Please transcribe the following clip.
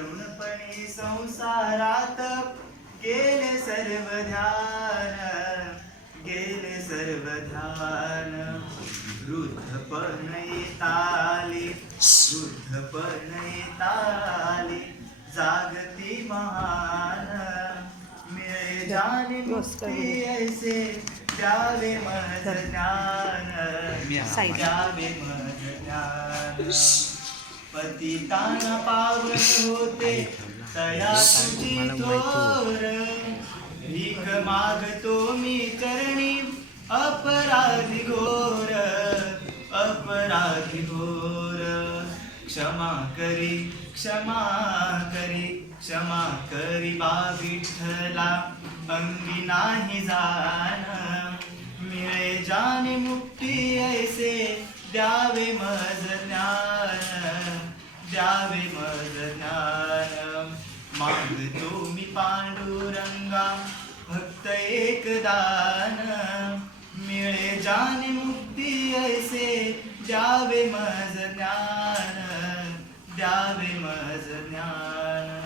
तरुणपणी संसारात गेले सर्व ध्यान, गेले सर्व ध्यान. वृद्धपण येताली, वृद्धपण येताली, जागती महान. मिळे जाणे मुक्ती ऐसे, द्यावे महज ज्ञान, द्यावे महज ज्ञान. पतिताना पावन होते तया तुझी थोर, भीक मागतो मी करणी अपराधी घोर, अपराधी घोर. क्षमा करी, क्षमा करी, क्षमा करी बा विठ्ठला, अंगी नाही जाण. मिळे जाणे मुक्ती ऐसे, द्यावे मज ज्ञान, द्यावे मज ज्ञान. मागतो मी पांडुरंगा फक्त एक दान, मिळे जाणे मुक्ती ऐसे, द्यावे मज ज्ञान, द्यावे मज ज्ञान.